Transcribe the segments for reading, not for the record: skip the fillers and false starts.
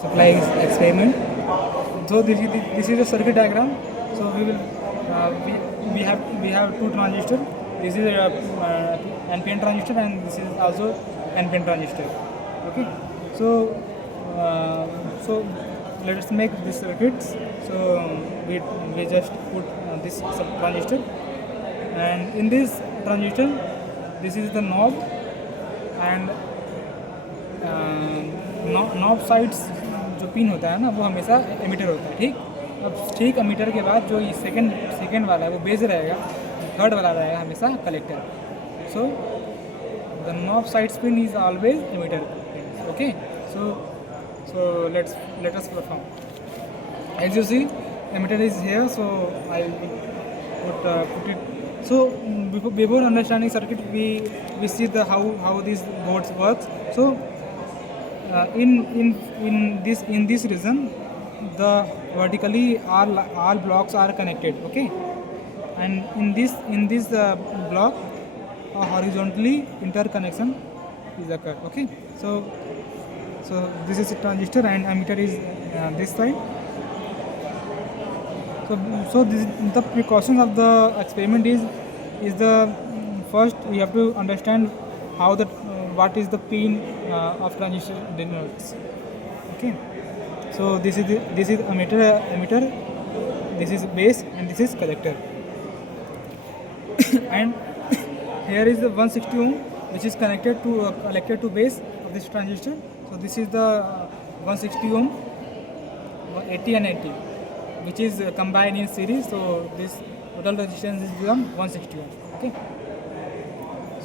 supply experiment. So this is a circuit diagram. So we will we have two transistors. This is a NPN transistor and this is also NPN transistor. Okay. So so let's make this circuits. So we just put this transistor, and in this transistor, this is the knob, and knob sides जो pin होता है ना वो हमेशा ammeter होता है. ठीक, अब ठीक एमीटर के बाद जो ये सेकंड वाला है वो बेस रहेगा, थर्ड वाला रहेगा हमेशा collector. So the knob sides pin is always emitter. Okay, so let us perform. As you see, emitter is here, so I put it. So before understanding circuit, we see the how these boards works. So in this region, the vertically all blocks are connected. Okay, and in this block, horizontally interconnection is occurred. Okay, so this is a transistor and emitter is this side. So the precautions of the experiment is the first we have to understand how what is the pin of transistor denotes. Okay, so this is emitter, this is base, and this is collector. And here is the 160 ohm which is connected to base of this transistor. So this is the 160 ohm, 80 and 80, which is combined in series. So this total resistance is become 160 ohm. Okay,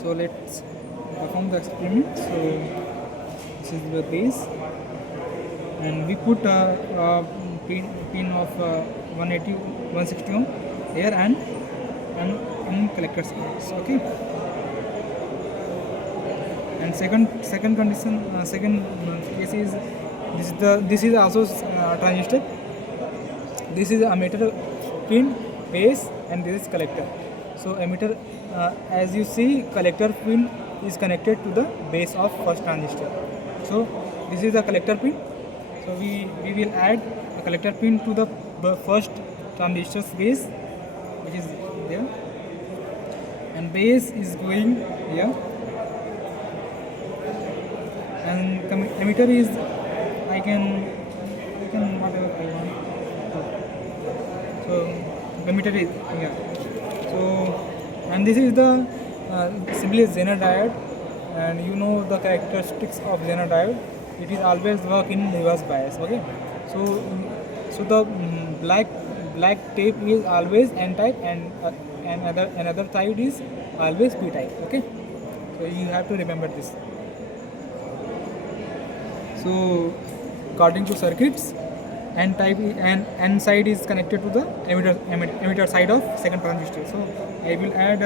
so let's perform the experiment. So this is the base, and we put a pin of 160 ohm here and collector sides. Okay, and second condition, second case is this is also transistor. This is emitter pin, base, and this is collector. So emitter, as you see, collector pin is connected to the base of first transistor. So this is the collector pin. So we will add a collector pin to the first transistor's base, which is there, and base is going here, and emitter is I can whatever I want. So emitter is here. So, and this is the simply Zener diode, and you know the characteristics of Zener diode. It is always work in reverse bias. Okay, so the black tape is always N type, and another side is always P type. Okay, so you have to remember this. So according to circuits, N type and N side is connected to the emitter side of second transistor. So I will add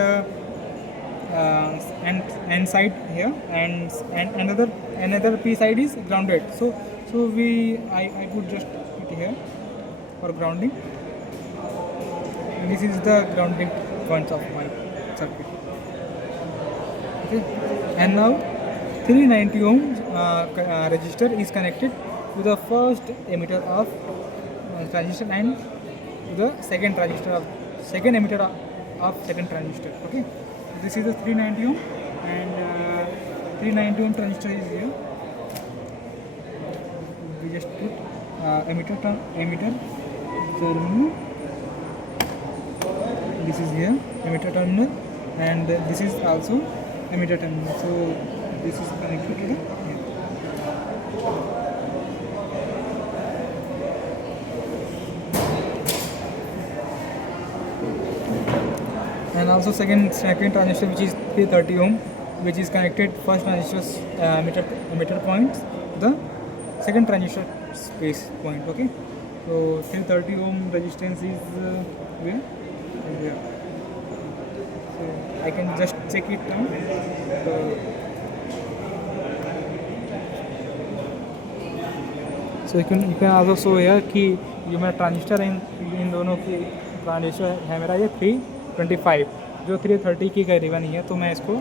N side here, and another P side is grounded. So I put just it here for grounding. And this is the grounding points of my circuit. Okay, and now 390 ohm resistor is connected to the first emitter of transistor and to the second emitter of second transistor. Okay, this is the 390 ohm, and 390 ohm transistor is here. We just put emitter terminal. This is here emitter terminal, and this is also emitter terminal. So this is connected to the here. And also second transistor, which is 330 ohm, which is connected first transistor's emitter point to the second transistor base point. Okay, so 330 ohm resistance is where? Here. So I can just check it now. So you can also show here कि जो मेरा transistor है इन दोनों की transistor है मेरा ये 325, जो 330 की करीबन ही है, तो मैं इसको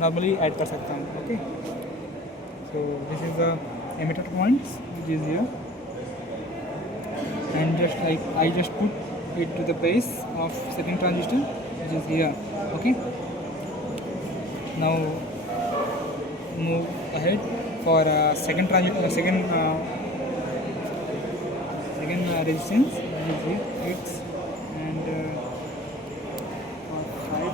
नॉर्मली ऐड कर सकता हूँ. Okay, so this is the emitter points which is here. and just like I just put it to the base of second transistor, which is here. Okay. Now move ahead for second resistance, which is X, and for 5.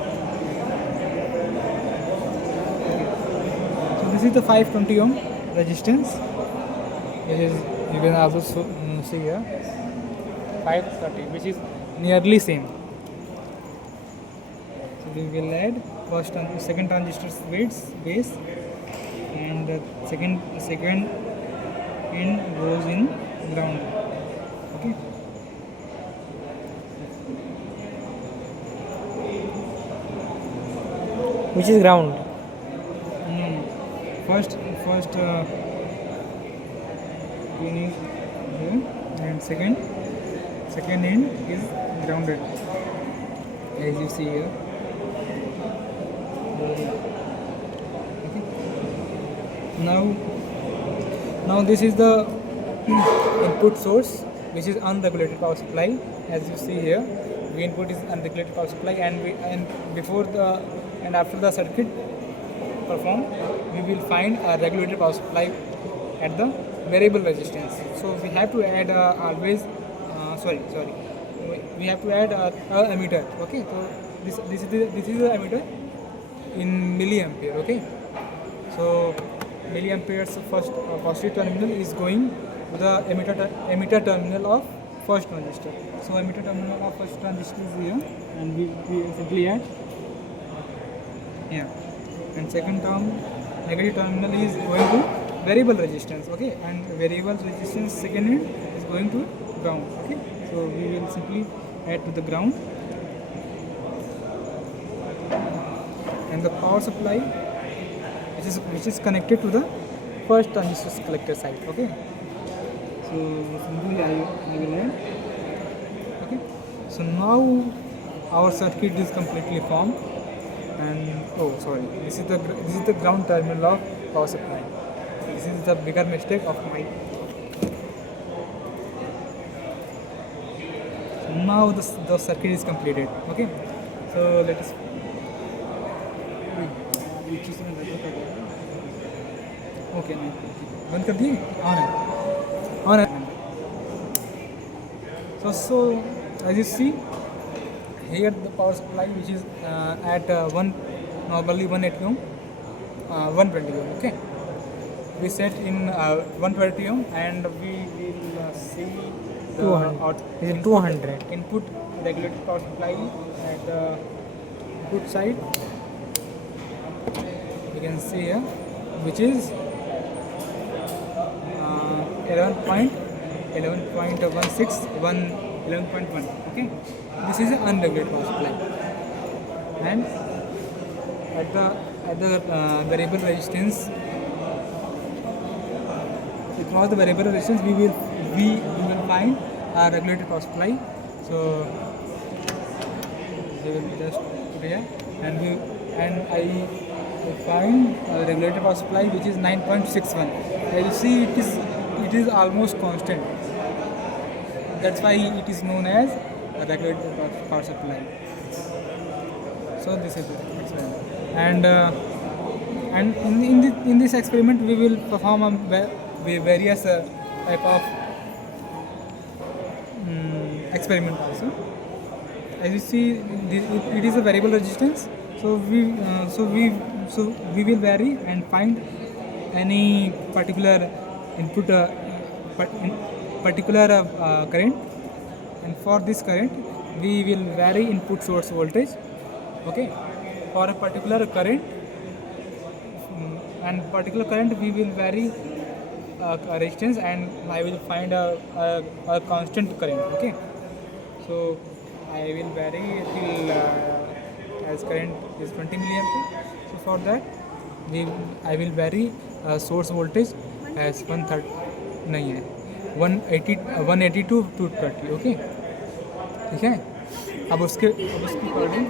So this is the 520 ohm resistance, which is, you can also see here 530, which is nearly same. So we will add second transistor's base, and the second end goes in ground. Okay. Which is ground. First pin is here, and second end is grounded, as you see here. Okay. Now this is the input source, which is unregulated power supply. As you see here, the input is unregulated power supply, and before the and after the circuit perform, we will find a regulated power supply at the variable resistance. So we have to add we have to add a ammeter. Okay, so this is the ammeter in milliampere. Okay, so milliampere's first positive terminal is going to the emitter terminal of first transistor. So emitter terminal of first transistor is here, and we simply add here. And second negative terminal is going to variable resistance. Okay, and variable resistance second end is going to ground. Okay, so we will simply add to the ground, and the power supply which is connected to the first transistor's collector side. Okay, so simply I will add. Okay, so now our circuit is completely formed. And this is the ground terminal of power supply. This is the bigger mistake of mine. Now the circuit is completed. Okay, so let us. Okay, बंद कर दिए? On है. So as you see, here the power supply, which is at normally 180 ohm, 120 ohm. Okay, we set in 120 ohm, and we will see the 200 input regulated power supply at the input side. You can see here, which is 11.1. Okay, this is an unregulated power supply, and at the variable resistance, across the variable resistance, we will find a regulated power supply. So we will just put here, and I will find a regulated power supply which is 9.61. As you see, it is almost constant. That's why it is known as a regulated power supply. So this is the experiment, and in this experiment we will perform various type of experiment also. As you see, it is a variable resistance. So we will vary and find any particular input particular current, and for this current we will vary input source voltage. Okay, for a particular current we will vary resistance, and I will find a constant current. Okay, so I will vary till as current is 20 milliampere. So for that I will vary source voltage as 130 नहीं है 180 to 230. Okay, ठीक है. अब उसकी according